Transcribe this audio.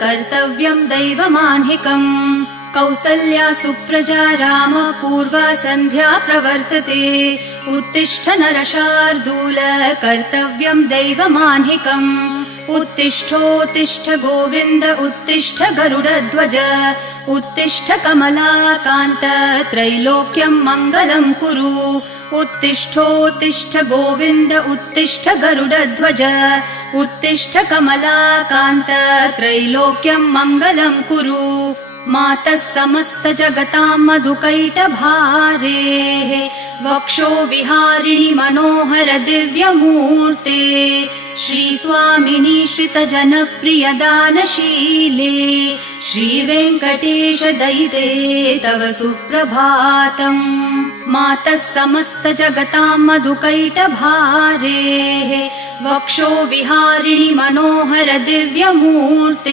कर्तव्यं दैवमान्हिकम् कौसल्या सुप्रजा राम पूर्वा सन्ध्या प्रवर्तते उत्तिष्ठ नरशार्दूल कर्तव्यं दैवमान्हिकम् उत्तिष्ठोत्तिष्ठ गोविन्द उत्तिष्ठ गरुडध्वज उत्तिष्ठ कमलाकान्त त्रैलोक्यं मङ्गलं कुरु उत्तिष्ठोत्तिष्ठ गोविन्द उत्तिष्ठ गरुडध्वज उत्तिष्ठ कमलाकान्त त्रैलोक्यं मङ्गलं कुरु मातः समस्त जगतां मधुकैटभारेः वक्षो विहारिणि मनोहर दिव्यमूर्ते श्रीस्वामिनि श्रितजनप्रिय दानशीले श्रीवेङ्कटेश दयिते तव सुप्रभातम् मातः समस्त जगतां मधुकैटभारेः वक्षो विहारिणि मनोहर दिव्यमूर्ते